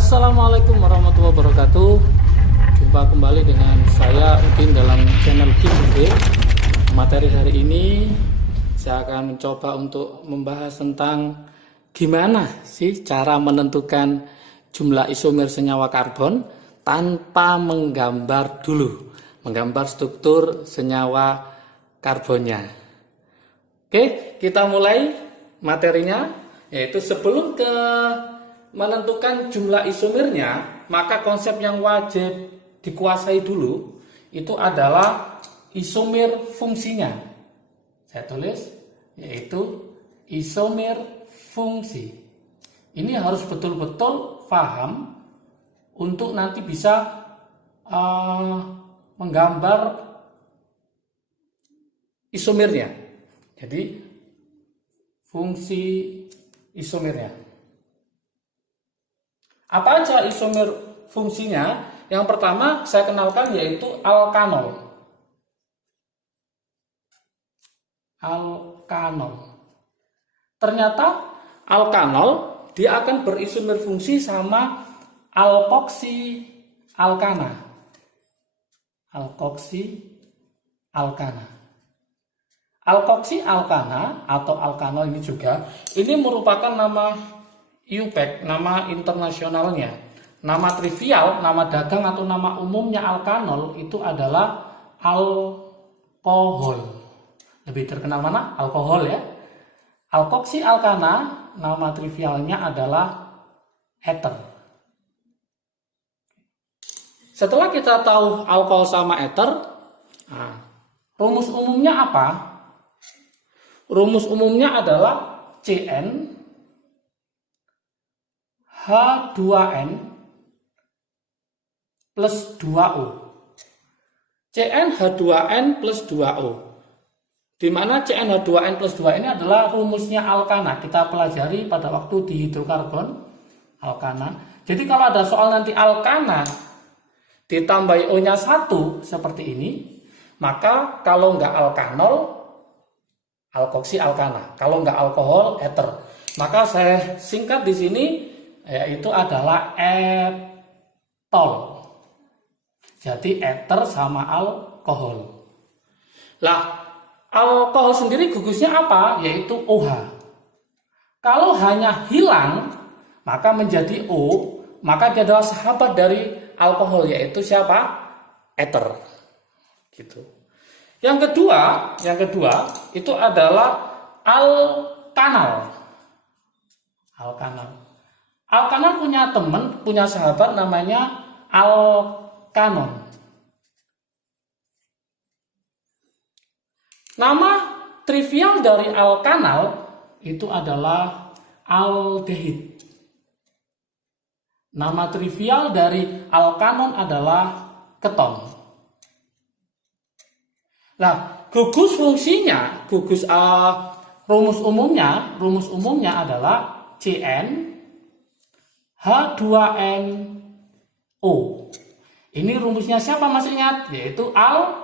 Assalamualaikum warahmatullahi wabarakatuh. Jumpa kembali dengan saya Udin dalam channel GIG. Materi hari ini saya akan mencoba untuk membahas tentang gimana sih cara menentukan jumlah isomer senyawa karbon tanpa menggambar struktur senyawa karbonnya. Oke, kita mulai materinya, yaitu sebelum ke menentukan jumlah isomernya, maka konsep yang wajib dikuasai dulu itu adalah isomer fungsinya. Saya tulis, yaitu isomer fungsi. Ini harus betul-betul paham untuk nanti bisa menggambar isomernya. Jadi fungsi isomernya. Apa aja isomer fungsinya? Yang pertama saya kenalkan yaitu alkanol. Ternyata alkanol dia akan berisomer fungsi sama alkoksi alkana. Alkoksi alkana atau alkanol ini juga ini merupakan nama IUPAC, nama internasionalnya. Nama trivial, nama dagang atau nama umumnya alkanol itu adalah alkohol. Lebih terkenal mana? Alkohol ya. Alkoksi alkana, nama trivialnya adalah ether. Setelah kita tahu alkohol sama ether, rumus umumnya apa? Rumus umumnya adalah CN H2N plus 2O. CN H2N plus 2O. Di mana CN H2N plus 2 ini adalah rumusnya alkana. Kita pelajari pada waktu di hidrokarbon alkana. Jadi kalau ada soal nanti alkana ditambahi O-nya 1 seperti ini, maka kalau nggak alkanol, alkoksi alkana. Kalau nggak alkohol, ether. Maka saya singkat di sini, yaitu adalah etol. Jadi ether sama alkohol. Lah, alkohol sendiri gugusnya apa? Yaitu OH. Kalau hanya hilang, maka menjadi O, maka dia adalah sahabat dari alkohol, yaitu siapa? Ether. Gitu. Yang kedua itu adalah alkanal. Alkanal punya teman, punya sahabat namanya alkanon. Nama trivial dari alkanal itu adalah aldehid. Nama trivial dari alkanon adalah keton. Nah, rumus umumnya adalah CN H2NO. Ini rumusnya siapa masih ingat? Yaitu alkena.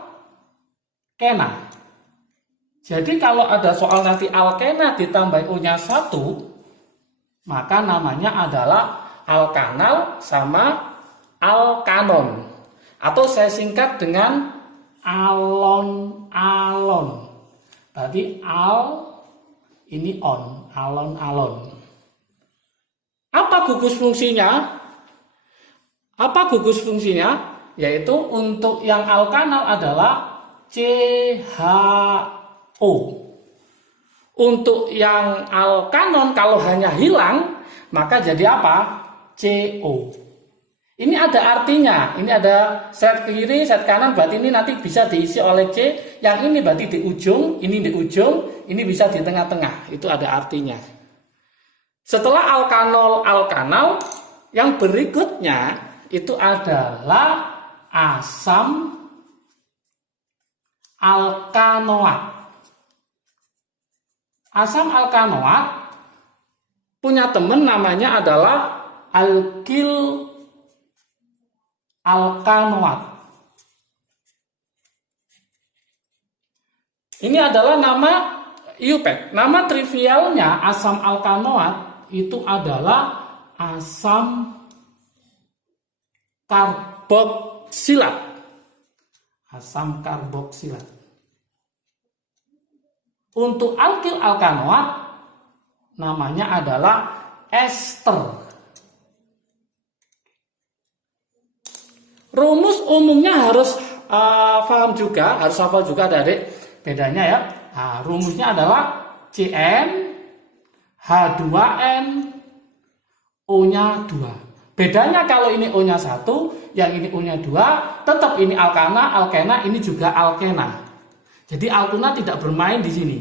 Jadi kalau ada soal nanti alkena ditambah O-nya 1, maka namanya adalah alkanal sama alkanon. Atau saya singkat dengan alon-alon. Tadi ini on, alon-alon. Apa gugus fungsinya? Yaitu untuk yang alkanal adalah CHO. Untuk yang alkanon kalau hanya hilang, maka jadi apa? CO. Ini ada artinya. Ini ada set kiri, set kanan, berarti ini nanti bisa diisi oleh C. Yang ini berarti di ujung, ini di ujung, ini bisa di tengah-tengah. Itu ada artinya. Setelah alkanol, yang berikutnya itu adalah asam alkanoat. Asam alkanoat punya teman namanya adalah alkil alkanoat. Ini adalah nama IUPAC. Nama trivialnya asam alkanoat itu adalah asam karboksilat. Asam karboksilat. Untuk alkil alkanoat namanya adalah ester. Rumus umumnya harus paham juga, harus hafal juga adik. Bedanya ya. Nah, rumusnya adalah Cn H2n O-nya 2. Bedanya kalau ini O-nya 1, yang ini O-nya 2, tetap ini alkana, alkena, ini juga alkena. Jadi alkuna tidak bermain di sini.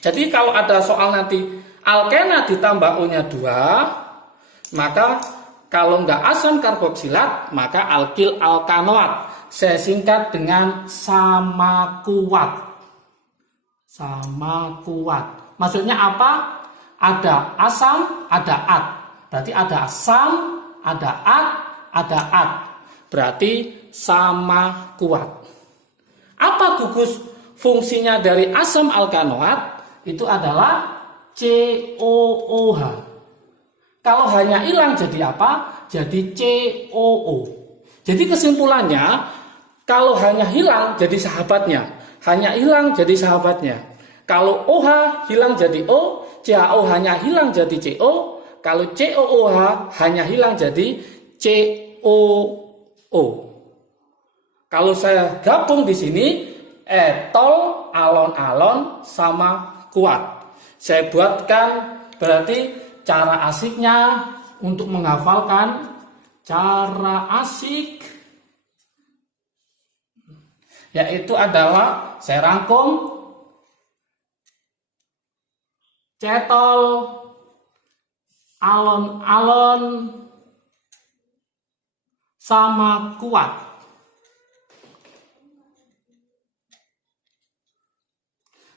Jadi kalau ada soal nanti alkena ditambah O-nya 2, maka kalau nggak asam karboksilat, maka alkil alkanoat. Saya singkat dengan sama kuat. Sama kuat. Maksudnya apa? Ada asam, ada at. Berarti ada asam, ada at, ada at. Berarti sama kuat. Apa gugus fungsinya dari asam alkanoat? Itu adalah COOH. Kalau hanya hilang jadi apa? Jadi COO. Jadi kesimpulannya, kalau hanya hilang jadi sahabatnya. Hanya hilang jadi sahabatnya. Kalau OH hilang jadi O, CHO hanya hilang jadi CO. Kalau COOH hanya hilang jadi COO. Kalau saya gabung di sini, etol, alon-alon sama kuat. Saya buatkan berarti cara asiknya untuk menghafalkan cara asik yaitu adalah saya rangkum cetol, alon-alon sama kuat.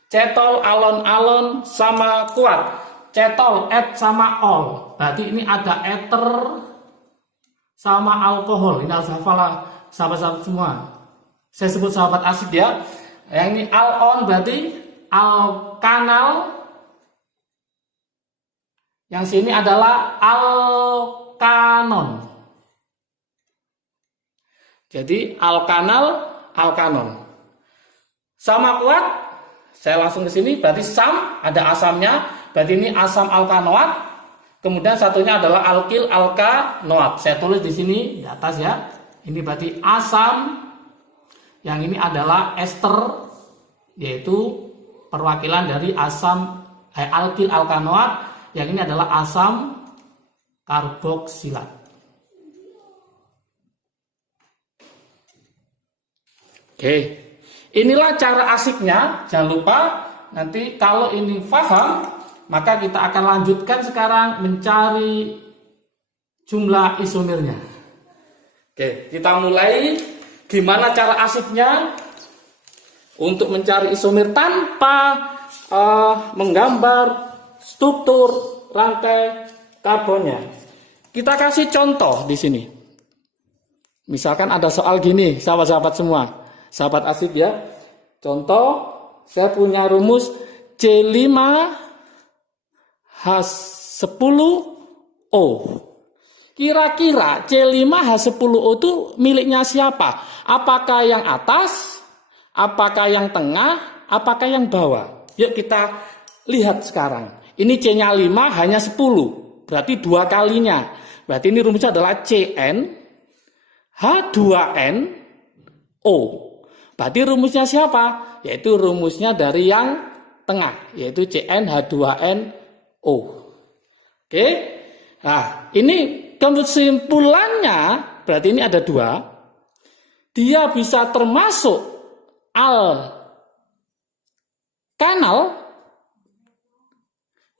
Cetol, alon-alon sama kuat. Cetol, et sama ol. Berarti ini ada ether sama alkohol. Ini harus hafal sahabat-sahabat semua. Saya sebut sahabat asik ya. Yang ini alon berarti alkanal. Yang sini adalah alkanon. Jadi alkanal, alkanon. Sama kuat. Saya langsung ke sini. Berarti sam, ada asamnya. Berarti ini asam alkanoat. Kemudian satunya adalah alkil alkanoat. Saya tulis di sini di atas ya. Ini berarti asam. Yang ini adalah ester, yaitu perwakilan dari asam alkil alkanoat. Yang ini adalah asam karboksilat. Oke. Inilah cara asiknya. Jangan lupa nanti kalau ini paham, maka kita akan lanjutkan sekarang mencari jumlah isomernya. Oke, kita mulai gimana cara asiknya untuk mencari isomer tanpa menggambar struktur rantai karbonnya. Kita kasih contoh di sini. Misalkan ada soal gini, sahabat-sahabat semua, sahabat asik ya. Contoh, saya punya rumus C5H10O. Kira-kira C5H10O itu miliknya siapa? Apakah yang atas? Apakah yang tengah? Apakah yang bawah? Yuk kita lihat sekarang. Ini C-nya 5 hanya 10. Berarti 2 kalinya. Berarti ini rumusnya adalah Cn H2n O. Berarti rumusnya siapa? Yaitu rumusnya dari yang tengah, yaitu Cn H2n O. Oke. Nah, ini kesimpulannya berarti ini ada 2. Dia bisa termasuk alkanal.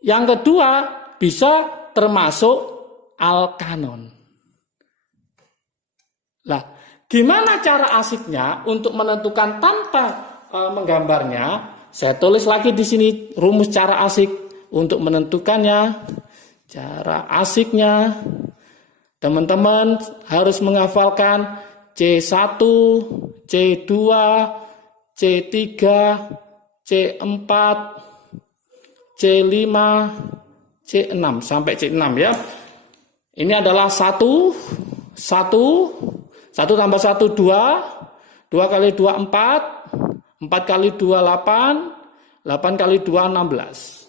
Yang kedua bisa termasuk alkanon. Lah, gimana cara asiknya untuk menentukan tanpa menggambarnya? Saya tulis lagi di sini rumus cara asik untuk menentukannya. Cara asiknya, teman-teman harus menghafalkan C1, C2, C3, C4, C5, C6 sampai C6 ya. Ini adalah 1, 1 tambah 1, 2 kali 2, 4 kali 2, 8 kali 2, 16.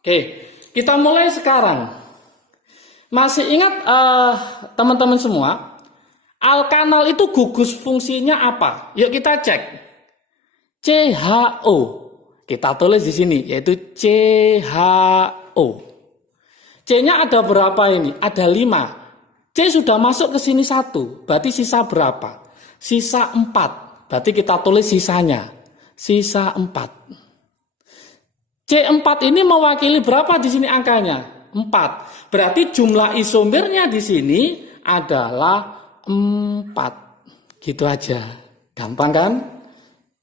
Oke, kita mulai sekarang. Masih ingat teman-teman semua, alkanal itu gugus fungsinya apa? Yuk kita cek. CHO. Kita tulis di sini, yaitu CHO. C-nya ada berapa ini? Ada 5. C sudah masuk ke sini 1, berarti sisa berapa? Sisa 4. Berarti kita tulis sisanya. Sisa 4. C4 ini mewakili berapa di sini angkanya? 4. Berarti jumlah isomernya di sini adalah 4. Gitu aja. Gampang kan?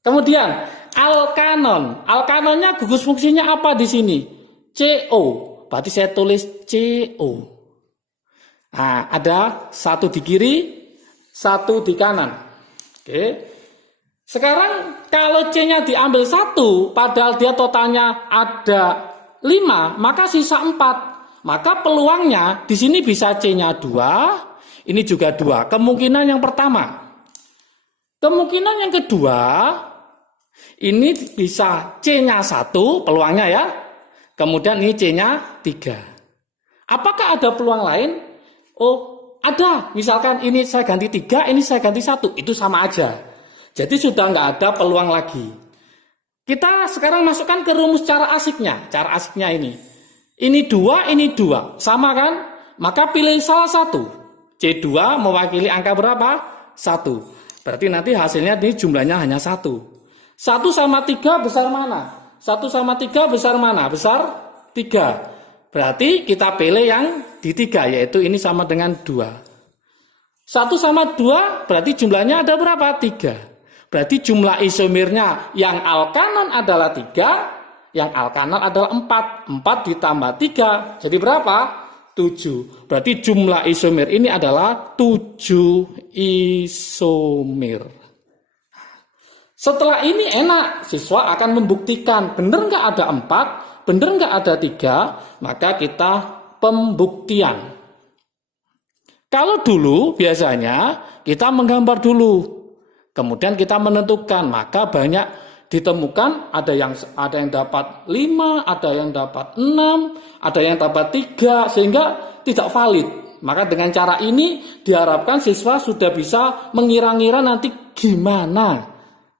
Kemudian alkanon. Alkanonnya gugus fungsinya apa di sini? CO. Berarti saya tulis CO. Nah, ada 1 di kiri, 1 di kanan. Oke. Sekarang kalau C-nya diambil 1, padahal dia totalnya ada 5, maka sisa 4. Maka peluangnya di sini bisa C-nya 2, ini juga 2. Kemungkinan yang pertama. Kemungkinan yang kedua, ini bisa C-nya 1, peluangnya ya. Kemudian ini C-nya 3. Apakah ada peluang lain? Oh, ada. Misalkan ini saya ganti 3, ini saya ganti 1. Itu sama aja. Jadi sudah nggak ada peluang lagi. Kita sekarang masukkan ke rumus cara asiknya. Cara asiknya ini. Ini 2, ini 2. Sama kan? Maka pilih salah satu. C2 mewakili angka berapa? 1. Berarti nanti hasilnya ini jumlahnya hanya 1. 1 sama 3 besar mana? 1 sama 3 besar mana? Besar 3. Berarti kita pilih yang di 3, yaitu ini sama dengan 2. 1 sama 2 berarti jumlahnya ada berapa? 3. Berarti jumlah isomernya yang alkanon adalah 3, yang alkanal adalah 4. 4 ditambah 3, jadi berapa? 7. Berarti jumlah isomer ini adalah 7 isomer. Setelah ini enak, siswa akan membuktikan benar nggak ada 4, benar nggak ada 3, maka kita pembuktian. Kalau dulu biasanya kita menggambar dulu. Kemudian kita menentukan, maka banyak ditemukan ada yang dapat 5, ada yang dapat 6, ada yang dapat 3, sehingga tidak valid. Maka dengan cara ini diharapkan siswa sudah bisa mengira-ngira nanti gimana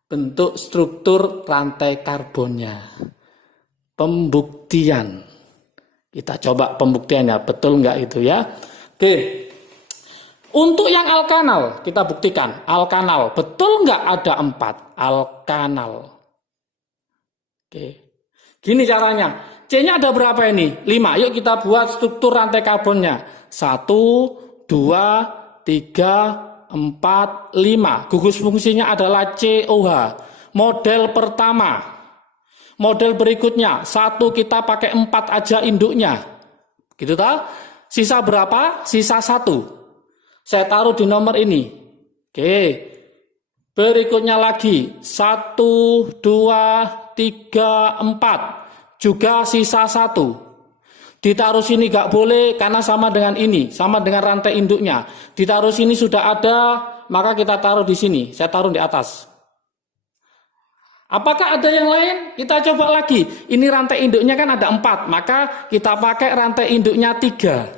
bentuk struktur rantai karbonnya. Pembuktian. Kita coba pembuktiannya, betul nggak itu ya? Oke. Untuk yang alkanal, kita buktikan. Alkanal, betul nggak ada 4? Alkanal. Oke. Gini caranya. C-nya ada berapa ini? 5. Yuk kita buat struktur rantai karbonnya. 1, 2, 3, 4, 5. Gugus fungsinya adalah COH. Model pertama. Model berikutnya. 1 kita pakai 4 aja induknya. Gitu tak? Sisa berapa? Sisa 1. Saya taruh di nomor ini. Oke. Berikutnya lagi. 1, 2, 3, 4. Juga sisa 1. Ditaruh sini gak boleh karena sama dengan ini. Sama dengan rantai induknya. Ditaruh sini sudah ada. Maka kita taruh di sini. Saya taruh di atas. Apakah ada yang lain? Kita coba lagi. Ini rantai induknya kan ada 4. Maka kita pakai rantai induknya 3.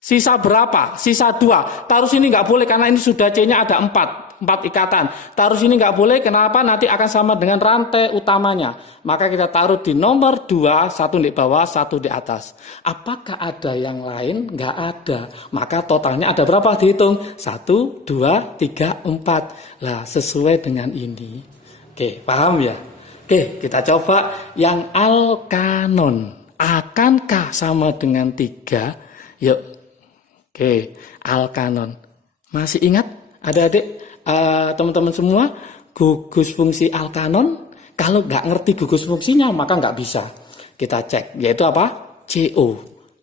Sisa berapa? Sisa 2. Taruh sini nggak boleh karena ini sudah C-nya ada 4 ikatan. Taruh sini nggak boleh, kenapa? Nanti akan sama dengan rantai utamanya. Maka kita taruh di nomor 2, 1 di bawah, 1 di atas. Apakah ada yang lain? Nggak ada. Maka totalnya ada berapa? Dihitung. 1, 2, 3, 4. Lah, sesuai dengan ini. Oke, paham ya? Oke, kita coba yang alkanon. Akankah sama dengan 3? Yuk. Oke, alkanon. Masih ingat adik-adik, teman-teman semua, gugus fungsi alkanon? Kalau nggak ngerti gugus fungsinya, maka nggak bisa. Kita cek, yaitu apa? CO.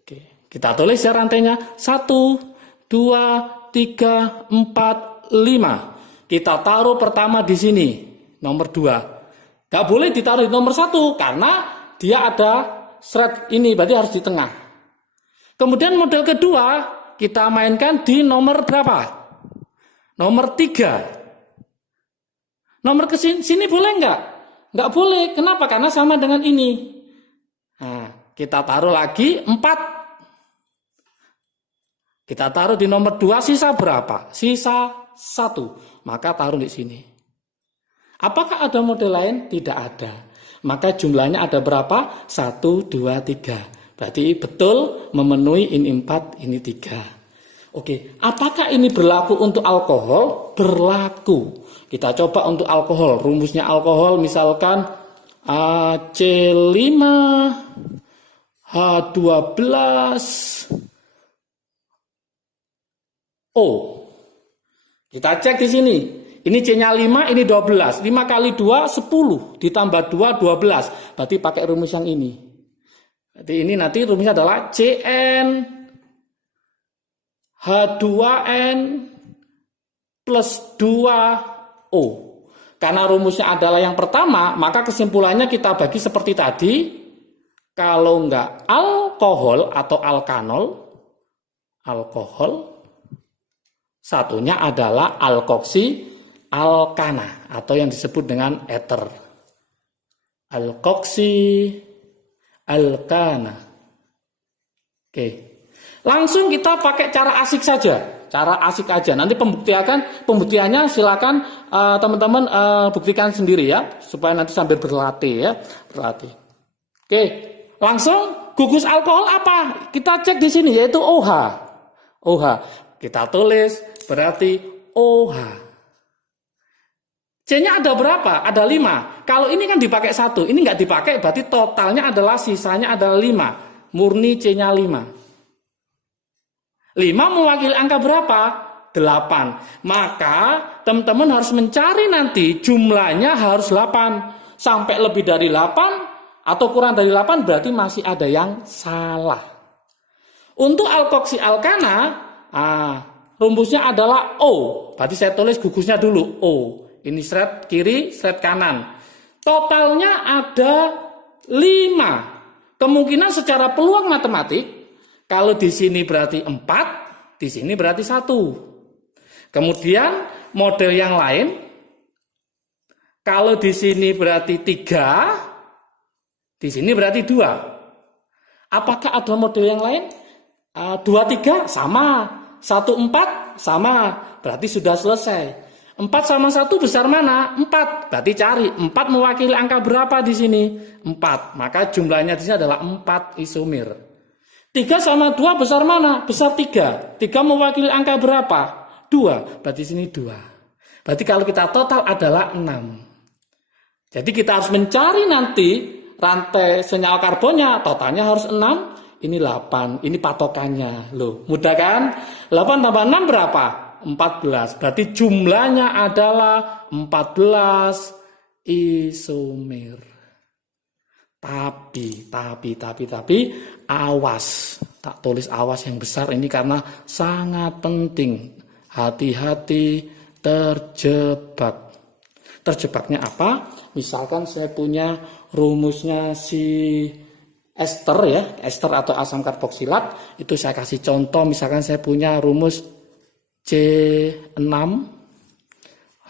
Oke, kita tulis ya rantainya. 1, 2, 3, 4, 5. Kita taruh pertama di sini, nomor 2. Nggak boleh ditaruh di nomor 1, karena dia ada thread ini, berarti harus di tengah. Kemudian model kedua kita mainkan di nomor berapa? Nomor 3. Nomor ke sini boleh nggak? Nggak boleh. Kenapa? Karena sama dengan ini. Nah, kita taruh lagi 4. Kita taruh di nomor 2, sisa berapa? Sisa 1. Maka taruh di sini. Apakah ada model lain? Tidak ada. Maka jumlahnya ada berapa? 1, 2, 3. Berarti betul memenuhi ini 4, ini 3. Oke, apakah ini berlaku untuk alkohol? Berlaku. Kita coba untuk alkohol. Rumusnya alkohol misalkan C5, H12, O. Kita cek di sini. Ini C-nya 5, ini 12. 5 kali 2, 10. Ditambah 2, 12. Berarti pakai rumus yang ini. Jadi ini nanti rumusnya adalah Cn H2n plus 2O. Karena rumusnya adalah yang pertama, maka kesimpulannya kita bagi seperti tadi. Kalau enggak alkohol atau alkohol, satunya adalah alkoksi alkana atau yang disebut dengan ether. Alkoksi alkana. Oke. Langsung kita pakai cara asik saja. Cara asik aja. Nanti pembuktiannya silakan teman-teman buktikan sendiri ya, supaya nanti sambil berlatih ya, berlatih. Oke. Langsung gugus alkohol apa? Kita cek di sini yaitu OH. OH. Kita tulis berarti OH. C-nya ada berapa? Ada 5. Kalau ini kan dipakai 1, ini nggak dipakai, berarti totalnya adalah sisanya adalah 5. Murni C-nya 5. 5 mewakili angka berapa? 8. Maka teman-teman harus mencari nanti jumlahnya harus 8. Sampai lebih dari 8 atau kurang dari 8 berarti masih ada yang salah. Untuk alkoksi alkana, rumusnya adalah O. Berarti saya tulis gugusnya dulu O. Ini shred kiri, shred kanan. Totalnya ada 5. Kemungkinan secara peluang matematik, kalau di sini berarti 4, di sini berarti 1. Kemudian model yang lain, kalau di sini berarti 3, di sini berarti 2. Apakah ada model yang lain? 2, 3 sama, 1, 4 sama, berarti sudah selesai. 4 sama 1 besar mana? 4. Berarti cari 4 mewakili angka berapa di sini? 4. Maka jumlahnya di sini adalah 4 isomer. 3 sama 2 besar mana? Besar 3. 3 mewakili angka berapa? 2. Berarti sini 2. Berarti kalau kita total adalah 6. Jadi kita harus mencari nanti rantai senyawa karbonnya. Totalnya harus 6. Ini 8. Ini patokannya. Loh, mudah kan? 8 tambah 6 berapa? 14. Berarti jumlahnya adalah 14 isomer. Tapi awas. Tak tulis awas yang besar ini karena sangat penting. Hati-hati terjebak. Terjebaknya apa? Misalkan saya punya rumusnya si ester ya, ester atau asam karboksilat. Itu saya kasih contoh, misalkan saya punya rumus C6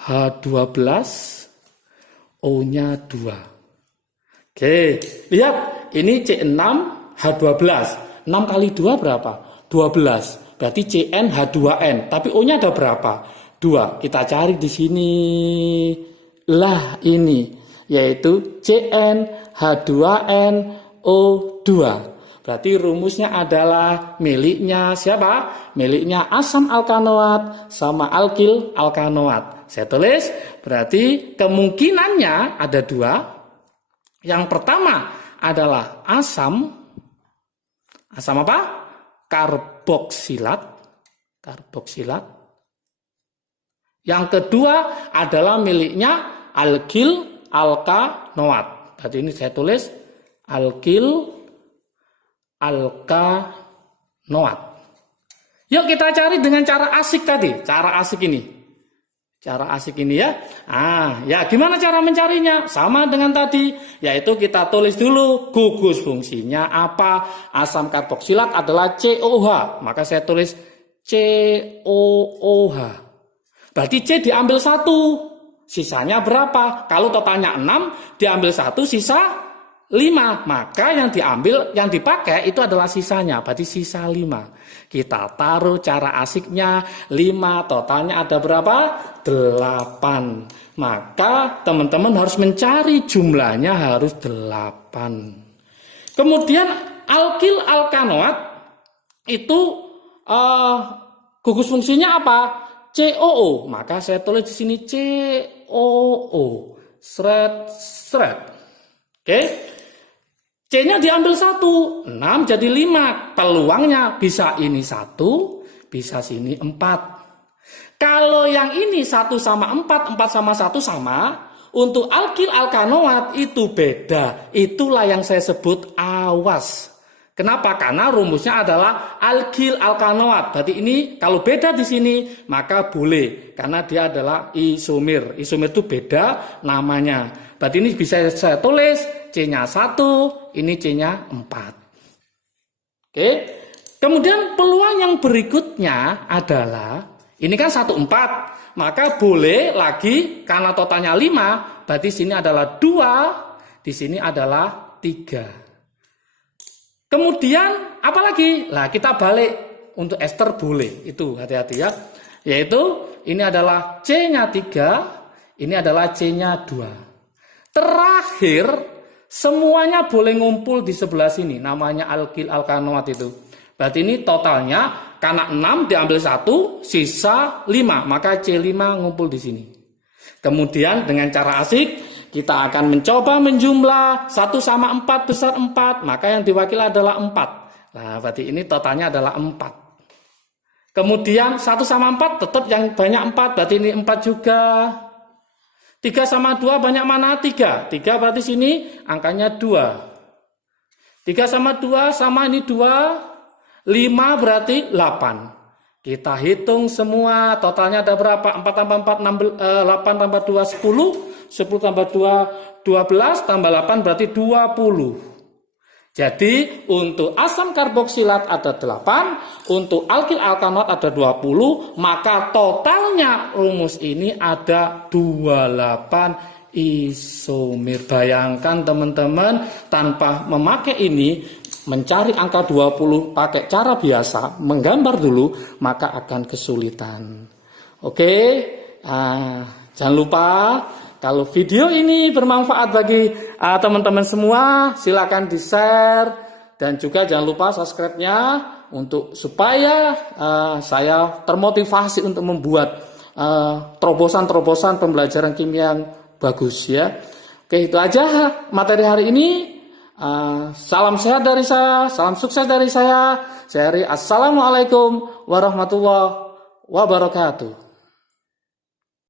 H12 O-nya 2. Oke, lihat ini C6 H12. 6 kali 2 berapa? 12. Berarti Cn H2n. Tapi O-nya ada berapa? 2. Kita cari di sini. Lah ini yaitu Cn H2n O2. Berarti rumusnya adalah miliknya siapa? Miliknya asam alkanoat sama alkil alkanoat. Saya tulis, berarti kemungkinannya ada 2. Yang pertama adalah asam apa? Karboksilat. Yang kedua adalah miliknya alkil alkanoat. Berarti ini saya tulis alkil alkanoat. Yuk kita cari dengan cara asik tadi. Cara asik ini. Cara asik ini ya. Ya gimana cara mencarinya? Sama dengan tadi, yaitu kita tulis dulu gugus fungsinya apa. Asam karboksilat adalah COH, maka saya tulis COOH. Berarti C diambil 1, sisanya berapa? Kalau totalnya 6, diambil 1, sisa 5, maka yang dipakai itu adalah sisanya, berarti sisa 5. Kita taruh cara asiknya 5, totalnya ada berapa? 8. Maka teman-teman harus mencari jumlahnya harus 8. Kemudian alkil alkanoat itu gugus fungsinya apa? COO. Maka saya tulis di sini COO. Seret. Oke. C-nya diambil 1, 6 jadi 5. Peluangnya bisa ini 1, bisa sini 4. Kalau yang ini 1 sama 4, 4 sama 1 sama. Untuk alkil alkanoat itu beda. Itulah yang saya sebut awas. Kenapa? Karena rumusnya adalah alkil alkanoat. Berarti ini kalau beda di sini maka boleh. Karena dia adalah isomer. Isomer itu beda namanya. Berarti ini bisa saya tulis C-nya 1, ini C-nya 4. Oke. Kemudian peluang yang berikutnya adalah, ini kan 1, 4. Maka boleh lagi, karena totalnya 5, berarti sini adalah 2, di sini adalah 3. Kemudian, apa lagi? Nah, kita balik untuk ester boleh. Itu, hati-hati ya. Yaitu, ini adalah C-nya 3, ini adalah C-nya 2. Terakhir, semuanya boleh ngumpul di sebelah sini. Namanya alkil alkanoat itu. Berarti ini totalnya, karena 6 diambil 1, sisa 5. Maka C5 ngumpul di sini. Kemudian dengan cara asik, kita akan mencoba menjumlah 1 sama 4 besar 4. Maka yang diwakili adalah 4. Nah, berarti ini totalnya adalah 4. Kemudian 1 sama 4 tetap yang banyak 4. Berarti ini 4 juga. 3 sama 2 banyak mana? 3. 3 berarti sini angkanya 2. 3 sama 2 sama ini 2. 5 berarti 8. Kita hitung semua. Totalnya ada berapa? 4 tambah 4, 8 tambah 2, 10. 10 tambah 2, 12. Tambah 8 berarti 20. Jadi untuk asam karboksilat ada 8, untuk alkil alkanoat ada 20, maka totalnya rumus ini ada 28 isomer. Bayangkan teman-teman, tanpa memakai ini, mencari angka 20 pakai cara biasa, menggambar dulu, maka akan kesulitan. Oke, jangan lupa. Kalau video ini bermanfaat bagi teman-teman semua, silakan di-share dan juga jangan lupa subscribe-nya untuk supaya saya termotivasi untuk membuat terobosan-terobosan pembelajaran kimia yang bagus ya. Oke, itu aja materi hari ini. Salam sehat dari saya, salam sukses dari saya. Saya Heri. Assalamualaikum warahmatullahi wabarakatuh.